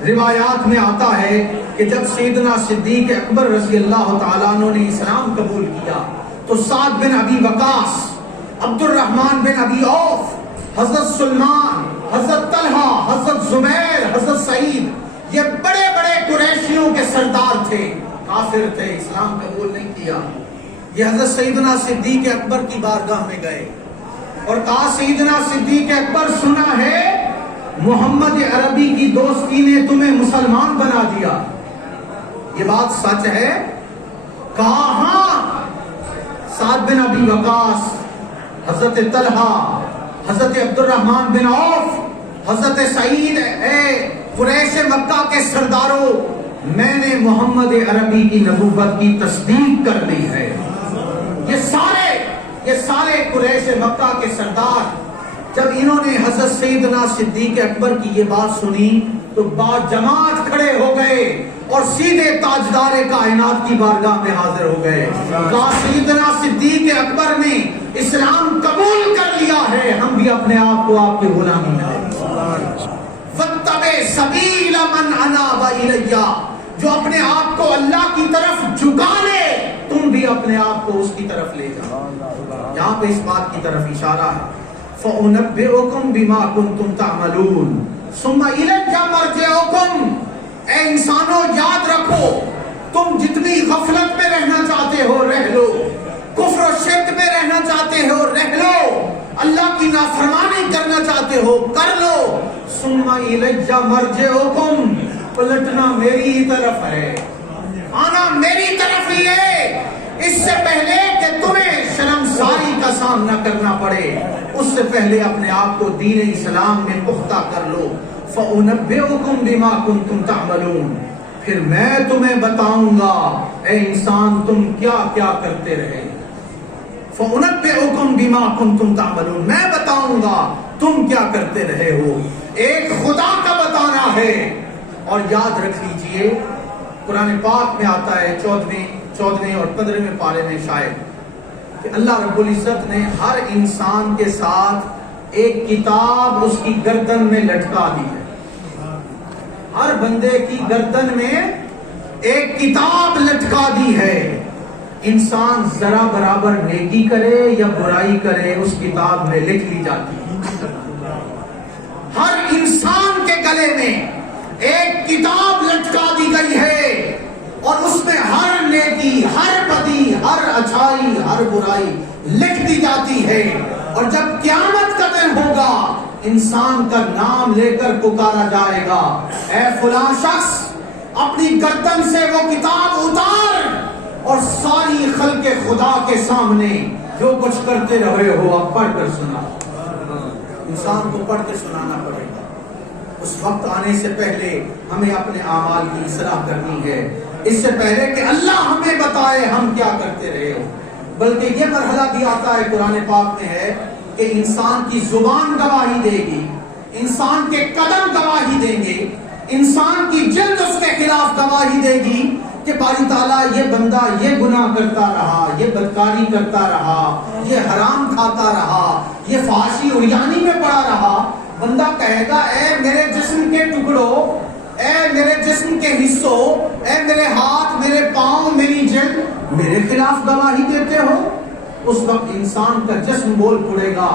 روایات میں آتا ہے کہ جب سیدنا صدیق اکبر رضی اللہ تعالیٰ عنہ نے اسلام قبول کیا تو سعد بن ابی وقاص، عبد الرحمن بن ابی عوف، حضرت سلمان، حضرت طلحہ، حضرت زبیر، حضرت سعید، یہ بڑے بڑے قریشیوں کے سردار تھے، کافر تھے، اسلام قبول نہیں کیا۔ یہ حضرت سیدنا صدیق اکبر کی بارگاہ میں گئے اور کہا سیدنا صدیق اکبر، سنا ہے محمد عربی کی دوستی نے تمہیں مسلمان بنا دیا، یہ بات سچ ہے؟ کہا ہاں۔ سعد بن ابی وقاص، حضرت طلحہ، حضرت عبد الرحمن بن عوف، حضرت سعید، اے قریش مکہ کے سرداروں، میں نے محمد عربی کی نبوت کی تصدیق کر لی ہے۔ یہ سارے قریش مکہ کے سردار جب انہوں نے حضرت سیدنا صدیق اکبر کی یہ بات سنی تو با جماعت کھڑے ہو گئے اور سیدھے تاجدار کائنات کی بارگاہ میں حاضر ہو گئے۔ کہا سیدنا صدیق اکبر نے اسلام قبول کر لیا ہے، ہم بھی اپنے آپ کو آپ کی غلامی میں لیں۔ وَاتَّبِعْ سَبِيلَ مَنْ أَنَابَ إِلَيَّ، جو اپنے آپ کو اللہ کی طرف جھکا لے تم بھی اپنے آپ کو اس کی طرف لے جاؤ۔ یہاں پہ اس بات کی طرف اشارہ ہے فَأُنَبِّئُكُمْ بِمَا كُنْتُمْ تَعْمَلُونَ ثُمَّ إِلَيَّ مَرْجِعُكُمْ۔ اے انسانوں یاد رکھو، تم جتنی غفلت میں رہنا چاہتے ہو رہ لو، کفر و شرک میں رہنا چاہتے ہو رہ لو، اللہ کی نافرمانی کرنا چاہتے ہو کر لو، ثُمَّ إِلَيَّ مَرْجِعُكُمْ، پلٹنا میری ہی طرف ہے، آنا میری طرف ہی ہے۔ اس سے پہلے کہ تمہیں شرمساری کا سامنا کرنا پڑے، اس سے پہلے اپنے آپ کو دین اسلام میں پختہ کر لو۔ فَأُنَبِّئُكُمْ بِمَا كُنْتُمْ تَعْمَلُونَ، پھر میں تمہیں بتاؤں گا اے انسان تم کیا کیا کرتے رہے۔ فَأُنَبِّئُكُمْ بِمَا كُنْتُمْ تَعْمَلُونَ، میں بتاؤں گا تم کیا کرتے رہے ہو۔ ایک خدا کا بتانا ہے، اور یاد رکھ لیجئے قرآن پاک میں آتا ہے 14ویں اور 15ویں پارے میں شاید کہ اللہ رب العزت نے ہر انسان کے ساتھ ایک کتاب اس کی گردن میں لٹکا دی ہے۔ ہر بندے کی گردن میں ایک کتاب لٹکا دی ہے، انسان ذرا برابر نیکی کرے یا برائی کرے اس کتاب میں لکھ لی جاتی ہے۔ گلے میں ایک کتاب لٹکا دی گئی ہے اور اس میں ہر نیکی، ہر بدی، ہر اچھائی، ہر برائی لکھ دی جاتی ہے. اور جب قیامت کا دن ہوگا انسان کا نام لے کر پکارا جائے گا، اے فلاں شخص اپنی گردن سے وہ کتاب اتار اور ساری خلق خدا کے سامنے جو کچھ کرتے رہے ہو اب پڑھ کر سنا. انسان کو پڑھ کے سنانا پڑے گا. اس وقت آنے سے پہلے ہمیں اپنے اعمال کی اصلاح کرنی ہے، اس سے پہلے کہ اللہ ہمیں بتائے ہم کیا کرتے رہے ہو. بلکہ یہ مرحلہ بھی آتا ہے قرآن پاک میں ہے کہ انسان کی زبان گواہی دے گی، انسان کے قدم گواہی دیں گے، انسان کی جلد اس کے خلاف گواہی دے گی کہ باری تعالیٰ یہ بندہ یہ گناہ کرتا رہا، یہ بدکاری کرتا رہا، یہ حرام کھاتا رہا، یہ فحاشی عریانی میں پڑا رہا. بندہ کہے گا اے میرے جسم کے ٹکڑوں، اے میرے جسم کے حصوں، اے میرے ہاتھ، میرے پاؤں، میری جلد میرے خلاف گواہی دیتے ہو. اس وقت انسان کا جسم بول پڑے گا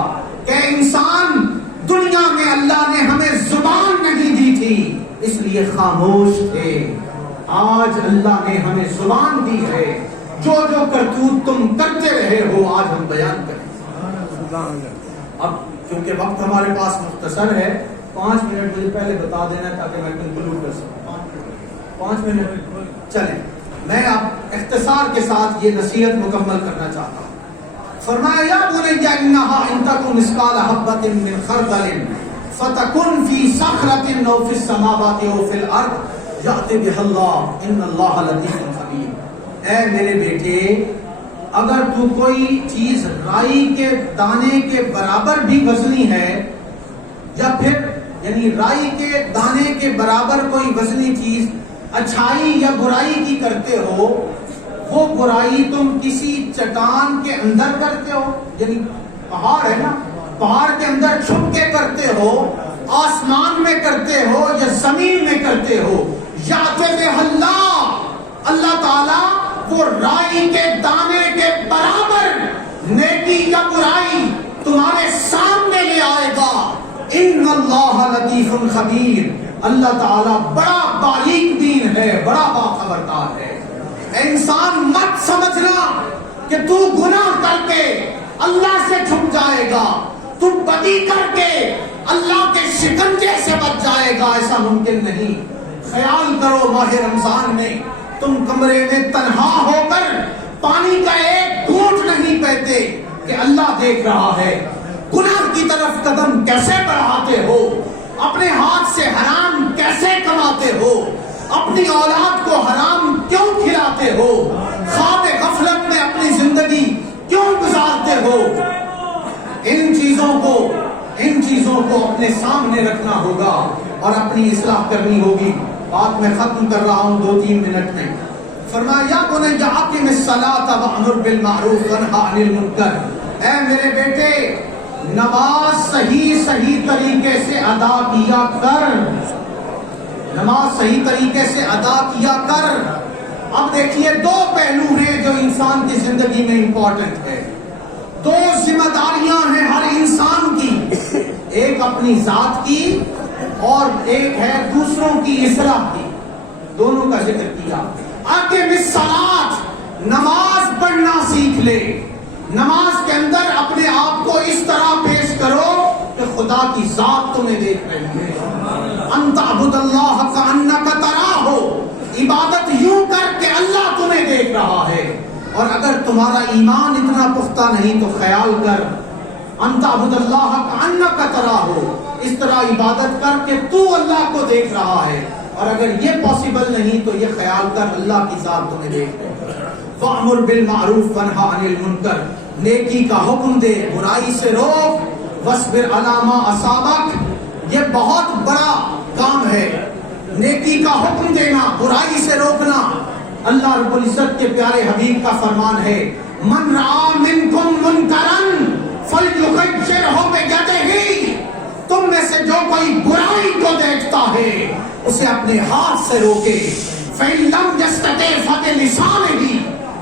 کہ انسان دنیا میں اللہ نے ہمیں زبان نہیں دی تھی اس لیے خاموش تھے، آج اللہ نے ہمیں زبان دی ہے، جو جو کرتوت تم کرتے رہے ہو آج ہم بیان کریں. اب کیونکہ وقت ہمارے پاس مختصر ہے، 5 منٹ مجھے پہلے بتا دینا تاکہ میں کنکلوڈ کر سکوں. 5 منٹ چلیں. میں اب اختصار کے ساتھ یہ نصیحت مکمل کرنا چاہتا ہوں. فرمایا یا بنی انہا ان تکن مثقال حبۃ من خردل فتکن فی صخرۃ او فی السماوات او فی الارض یأتی بها اللہ ان اللہ لطیف خبیر. اے میرے بیٹے، اگر تو کوئی چیز رائی کے دانے کے برابر بھی وزنی ہے، یا پھر یعنی رائی کے دانے کے برابر کوئی وزنی چیز اچھائی یا برائی کی کرتے ہو، وہ برائی تم کسی چٹان کے اندر کرتے ہو، یعنی پہاڑ ہے نا، پہاڑ کے اندر چھپ کے کرتے ہو، آسمان میں کرتے ہو یا زمین میں کرتے ہو، یأتی بها اللہ، اللہ تعالیٰ وہ رائی کے دانے کے برابر نیکی یا برائی تمہارے سامنے لے آئے گا. ان اللہ لطیف خبیر، اللہ تعالیٰ بڑا باریک بین ہے، بڑا باخبردار ہے. انسان مت سمجھنا کہ تو گناہ کر کے اللہ سے چھپ جائے گا، تو بدی کر کے اللہ کے شکنجے سے بچ جائے گا، ایسا ممکن نہیں. خیال کرو ماہ رمضان میں تم کمرے میں تنہا ہو کر پانی کا ایک گھونٹ نہیں پیتے کہ اللہ دیکھ رہا ہے. گناہ کی طرف قدم کیسے بڑھاتے ہو، اپنے ہاتھ سے حرام کیسے کماتے ہو، اپنی اولاد کو حرام کیوں کھلاتے ہو، خواب غفلت میں اپنی زندگی کیوں گزارتے ہو. ان چیزوں کو اپنے سامنے رکھنا ہوگا اور اپنی اصلاح کرنی ہوگی. بات میں ختم کر رہا ہوں 2-3 منٹ میں. فرمایا یا بنی اقم الصلاۃ وامر بالمعروف وانہی عن المنکر. اے میرے بیٹے، نماز صحیح طریقے سے ادا کیا کر، نماز صحیح طریقے سے ادا کیا کر. اب دیکھیے 2 پہلو ہیں جو انسان کی زندگی میں امپورٹنٹ ہے. 2 ذمہ داریاں ہیں ہر انسان کی، ایک اپنی ذات کی اور ایک ہے دوسروں کی اصلاح کی. دونوں کا ذکر کیا. اقم الصلاۃ، نماز پڑھنا سیکھ لے. نماز کے اندر اپنے آپ کو اس طرح پیش کرو کہ خدا کی ذات تمہیں دیکھ رہی ہے. ان تعبد اللہ کأنک تراہ، عبادت یوں کر کے اللہ تمہیں دیکھ رہا ہے. اور اگر تمہارا ایمان اتنا پختہ نہیں تو خیال کر ان تعبد اللہ کأنک تراہ، اس طرح عبادت کر کہ تو اللہ کو دیکھ رہا ہے. اور اگر یہ پاسبل نہیں تو یہ خیال کر اللہ کی ذات تمہیں دیکھ رہی ہے. وَأْمُرْ بِالْمَعْرُوفِ وَانْهَ عَنِ الْمُنْكَرِ، نیکی کا حکم دے، برائی سے روک. وَاصْبِرْ عَلَىٰ مَا أَصَابَكَ، یہ بہت بڑا کام ہے، نیکی کا حکم دینا، برائی سے روکنا. اللہ رب العزت کے پیارے حبیب کا فرمان ہے من رأى منکم منکرا فلیغیرہ بیدہ، تم میں سے جو کوئی برائی کو دیکھتا ہے اسے اپنے ہاتھ سے روکے. فإن لم يستطع فبلسانہ،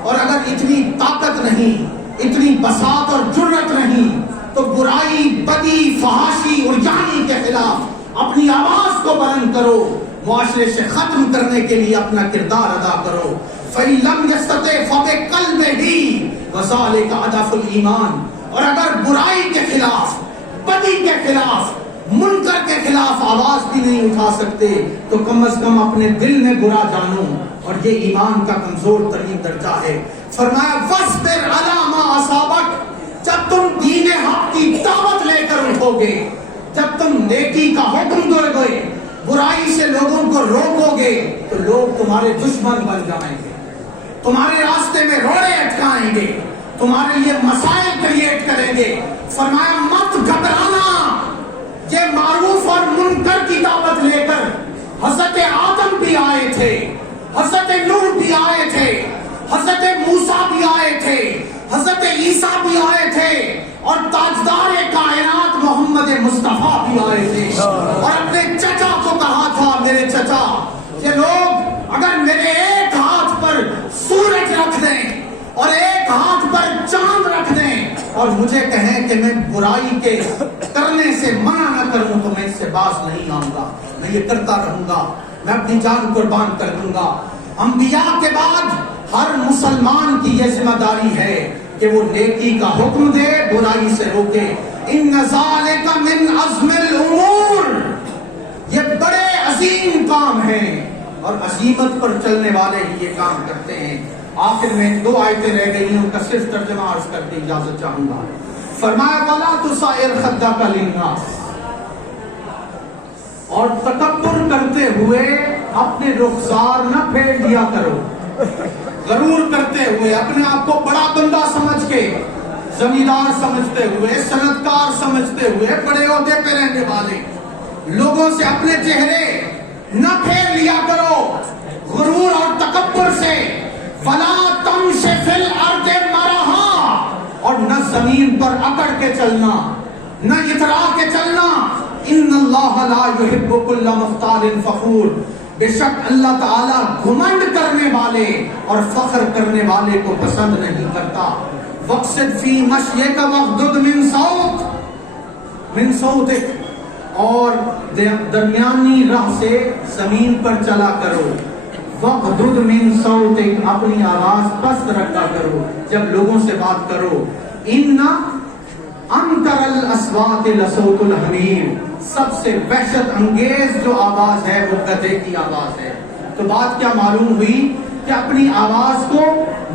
اور اگر اتنی طاقت نہیں، اتنی بساط اور جرأت نہیں تو برائی، بدی، فحاشی اور جانی کے خلاف اپنی آواز کو بلند ختم کرو, معاشرے سے ختم کرنے کے لیے اپنا کردار ادا کرو. فَإِن لَمْ يَسْتَطِعْ فَبِقَلْبِهِ وَذَلِكَ أَضْعَفُ الْإِيمَانِ. اور اگر برائی کے خلاف, بدی کے خلاف, منکر کے خلاف آواز بھی نہیں اٹھا سکتے تو کم از کم اپنے دل میں برا جانو, اور یہ ایمان کا کمزور ترین درجہ ہے. فرمایا وَاصْبِرْ عَلَىٰ مَا أَصَابَكَ. جب تم دین حق کی دعوت لے کر اٹھو گے, جب تم نیکی کا حکم دو گے, برائی سے لوگوں کو روکو گے, تو لوگ تمہارے دشمن بن جائیں گے, تمہارے راستے میں روڑے اٹکائیں گے, تمہارے لیے مسائل کریٹ کریں گے. فرمایا مت گھبرانا. یہ معروف اور منکر کی دعوت لے کر حضرت آدم بھی آئے تھے, حضرت نوح بھی آئے تھے, حضرت موسیٰ بھی آئے تھے, حضرت عیسیٰ بھی آئے تھے, اور تاجدار کائنات محمد مصطفیٰ بھی آئے تھے. اور اپنے چچا کو کہا تھا, میرے چچا, یہ لوگ اگر میرے ایک ہاتھ پر سورج رکھ دیں اور ایک ہاتھ پر چاند رکھ دیں اور مجھے کہیں کہ میں برائی کے کرنے سے منع نہ کروں تو میں اس سے باز نہیں آؤں گا, میں یہ کرتا رہوں گا, میں اپنی جان قربان کر دوں گا. انبیاء کے بعد ہر مسلمان کی یہ ذمہ داری ہے کہ وہ نیکی کا حکم دے, برائی سے روکے. ان ذالک من عزم الامور. یہ بڑے عظیم کام ہیں اور عزیمت پر چلنے والے ہی یہ کام کرتے ہیں. آخر میں 2 آیتیں رہ گئی ہیں, ان کا صرف ترجمہ عرض کر کے اجازت چاہوں گا. فرمایا وَلَا تُسَائِرْ خَدَّكَ لِلنَّاسِ. اور تکبر کرتے ہوئے اپنے رخسار نہ پھیر دیا کرو. غرور کرتے ہوئے, اپنے آپ کو بڑا بندہ سمجھ کے, زمیندار سمجھتے ہوئے, صنعتکار سمجھتے ہوئے, بڑے عہدے پہ رہنے والے لوگوں سے اپنے چہرے نہ پھیر لیا کرو غرور اور تکبر سے. وَلَا تَمْشِ فِي الْأَرْضِ مَرَحًا. اور نہ زمین پر اکڑ کے چلنا, نہ اترا کے چلنا. ان اللہ لا يحب كل مختال فخور. بے شک اللہ تعالیٰ گھمنڈ کرنے والے اور فخر کرنے والے کو پسند نہیں کرتا. وَاقْصِدْ فِي مَشْيِكَ وَاغْضُضْ مِنْ صَوْتِكَ. اور درمیانی راہ سے زمین پر چلا کرو. وَاغْضُضْ مِنْ صَوْتِكَ. اپنی آواز پست رکھا کرو جب لوگوں سے بات کرو. إِنَّ أَنْكَرَ الْأَصْوَاتِ لَصَوْتُ الْحَمِيرِ. سب سے وحشت انگیز جو آواز ہے وہ گدھے کی آواز ہے. تو بات کیا معلوم ہوئی کہ اپنی آواز کو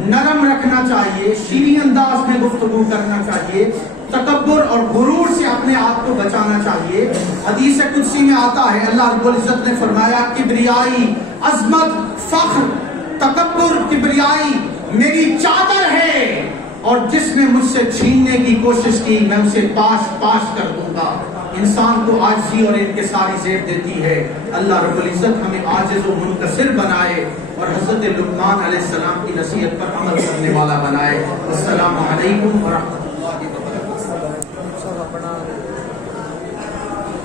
نرم رکھنا چاہیے, شیریں انداز میں گفتگو کرنا چاہیے, تکبر اور غرور سے اپنے آپ کو بچانا چاہیے. حدیث قدسی میں آتا ہے, اللہ رب العزت نے فرمایا کبریائی, عظمت, فخر, تکبر, کبریائی میری چادر ہے, اور جس نے مجھ سے چھیننے کی کوشش کی میں اسے پاش پاش کر دوں گا. انسان کو عاجزی اور انکساری زیب دیتی ہے. اللہ رب العزت ہمیں عاجز و منکسر بنائے اور حضرت لقمان علیہ السلام کی نصیحت پر عمل کرنے والا بنائے. السلام علیکم ورحمۃ